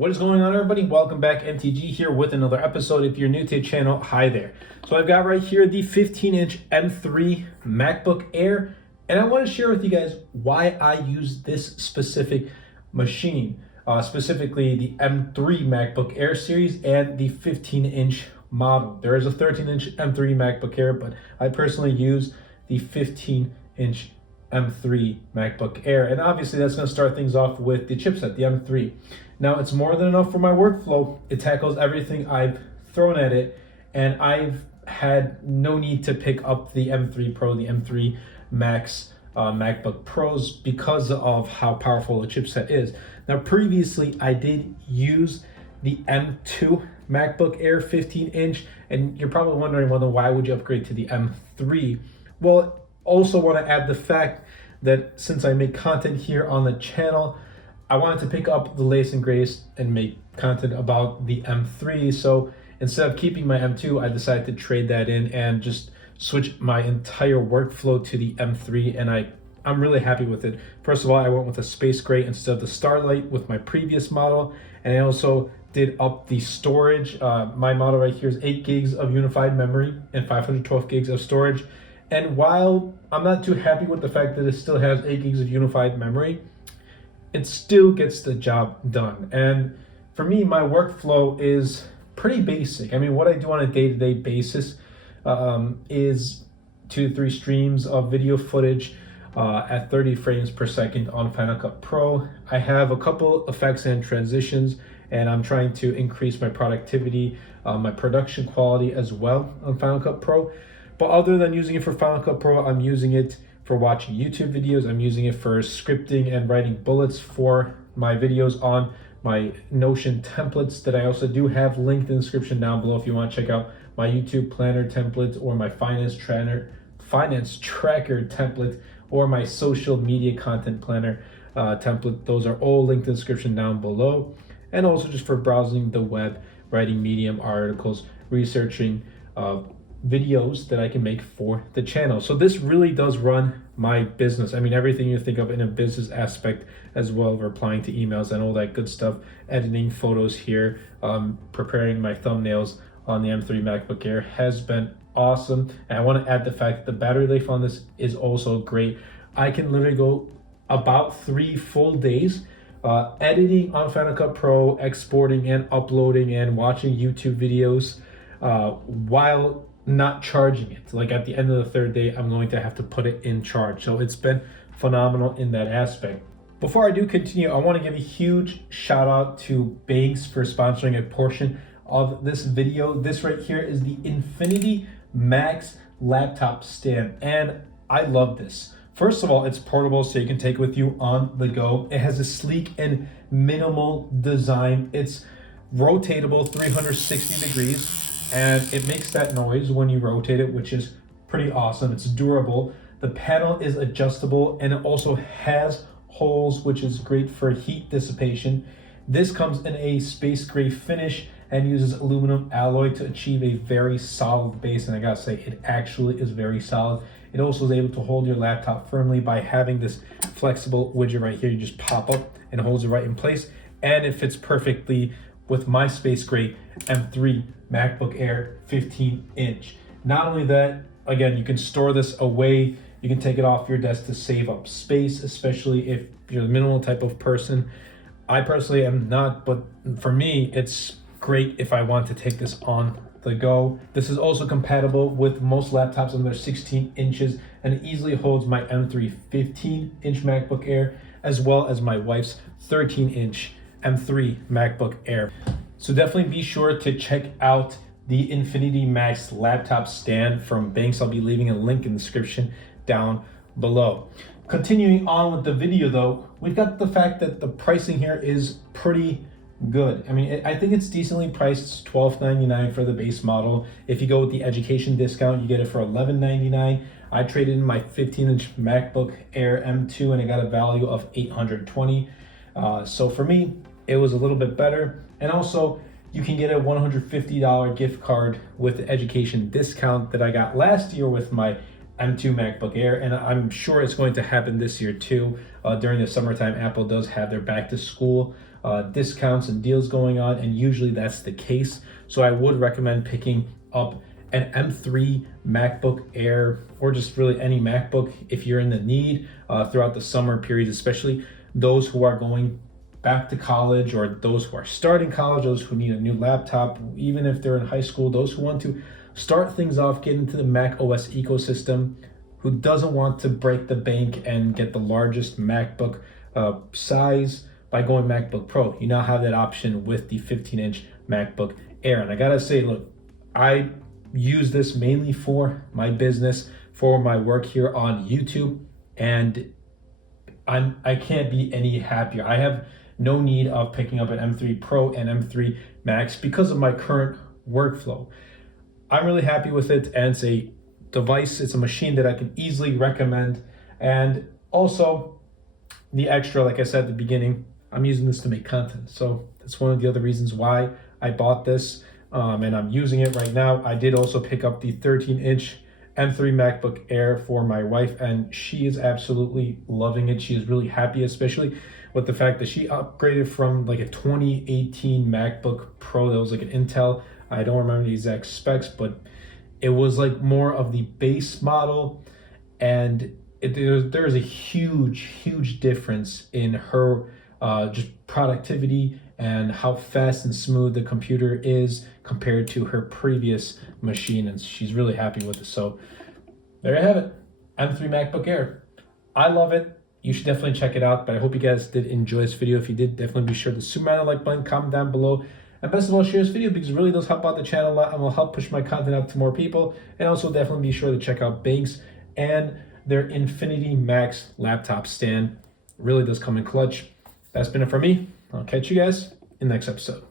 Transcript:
What is going on, everybody? Welcome back. MTG here with another episode. If you're new to the channel, hi there. So I've got right here the 15-inch M3 MacBook Air, and I want to share with you guys why I use this specific machine, specifically the M3 MacBook Air series and the 15-inch model. There is a 13-inch M3 MacBook Air, but I personally use the 15-inch M3 MacBook Air, and obviously that's going to start things off with the chipset, the M3. Now, it's more than enough for my workflow. It tackles everything I've thrown at it, and I've had no need to pick up the M3 Pro, the M3 Max MacBook Pros because of how powerful the chipset is. Now, previously, I did use the M2 MacBook Air 15-inch, and you're probably wondering, well, then why would you upgrade to the M3? Well, also want to add the fact that since I make content here on the channel, I wanted to pick up the latest and greatest and make content about the M3. So instead of keeping my M2, I decided to trade that in and just switch my entire workflow to the M3, and I'm really happy with it. First of all, I went with a space gray instead of the Starlight with my previous model, and I also did up the storage. My model right here is 8 gigs of unified memory and 512 gigs of storage. And while I'm not too happy with the fact that it still has 8 gigs of unified memory, it still gets the job done. And for me, my workflow is pretty basic. I mean, what I do on a day-to-day basis is 2 to 3 streams of video footage at 30 frames per second on Final Cut Pro. I have a couple effects and transitions, and I'm trying to increase my productivity, my production quality as well on Final Cut Pro. But other than using it for Final Cut Pro, I'm using it for watching YouTube videos. I'm using it for scripting and writing bullets for my videos on my Notion templates that I also do have linked in the description down below if you want to check out my YouTube planner template or my finance tracker template or my social media content planner template. Those are all linked in the description down below. And also just for browsing the web, writing Medium articles, researching videos that I can make for the channel. So this really does run my business. I mean, everything you think of in a business aspect, as well, replying to emails and all that good stuff, editing photos here, preparing my thumbnails on the M3 MacBook Air has been awesome. And I want to add the fact that the battery life on this is also great. I can literally go about 3 full days editing on Final Cut Pro, exporting and uploading and watching YouTube videos while not charging it. Like at the end of the 3rd day, I'm going to have to put it in charge. So it's been phenomenal in that aspect. Before I do continue, I want to give a huge shout out to Banks for sponsoring a portion of this video. This right here is the Infinity Max laptop stand, and I love this. First of all, it's portable, so you can take it with you on the go. It has a sleek and minimal design. It's rotatable 360 degrees. And it makes that noise when you rotate it, which is pretty awesome. It's durable. The panel is adjustable, and it also has holes, which is great for heat dissipation. This comes in a space gray finish and uses aluminum alloy to achieve a very solid base. And I gotta say, it actually is very solid. It also is able to hold your laptop firmly by having this flexible widget right here. You just pop up and it holds it right in place. And it fits perfectly with my space gray M3 MacBook Air 15-inch. Not only that, again, you can store this away. You can take it off your desk to save up space, especially if you're the minimal type of person. I personally am not, but for me, it's great if I want to take this on the go. This is also compatible with most laptops under 16 inches, and it easily holds my M3 15-inch MacBook Air, as well as my wife's 13-inch M3 MacBook Air. So definitely be sure to check out the Infinity Max laptop stand from Banks. I'll be leaving a link in the description down below. Continuing on with the video though, we've got the fact that the pricing here is pretty good. I mean, I think it's decently priced. It's $12.99 for the base model. If you go with the education discount, you get it for $11.99. I traded in my 15-inch MacBook Air M2 and I got a value of $820. So for me, it was a little bit better. And also, you can get a $150 gift card with the education discount that I got last year with my M2 MacBook Air, and I'm sure it's going to happen this year too. During the summertime, Apple does have their back to school discounts and deals going on, and usually that's the case. So I would recommend picking up an M3 MacBook Air, or just really any MacBook if you're in the need throughout the summer periods, especially those who are going back to college, or those who are starting college, those who need a new laptop, even if they're in high school, those who want to start things off, get into the Mac OS ecosystem, who doesn't want to break the bank and get the largest MacBook size by going MacBook Pro. You now have that option with the 15-inch MacBook Air. And I gotta say, look, I use this mainly for my business, for my work here on YouTube, and I can't be any happier. I have no need of picking up an M3 Pro and M3 Max because of my current workflow. I'm really happy with it, and it's a device, it's a machine that I can easily recommend. And also the extra, like I said at the beginning, I'm using this to make content. So that's one of the other reasons why I bought this, and I'm using it right now. I did also pick up the 13-inch M3 MacBook Air for my wife, and she is absolutely loving it. She is really happy, especially with the fact that she upgraded from like a 2018 MacBook Pro that was like an Intel. I don't remember the exact specs, but it was like more of the base model, and there is a huge difference in her just productivity and how fast and smooth the computer is compared to her previous machine, and she's really happy with it. So there you have it, M3 MacBook Air. I love it. You should definitely check it out, but I hope you guys did enjoy this video. If you did, definitely be sure to smash the like button, comment down below, and best of all, share this video because it really does help out the channel a lot and will help push my content out to more people. And also definitely be sure to check out Banks and their Infinity Max laptop stand. It really does come in clutch. That's been it for me. I'll catch you guys in the next episode.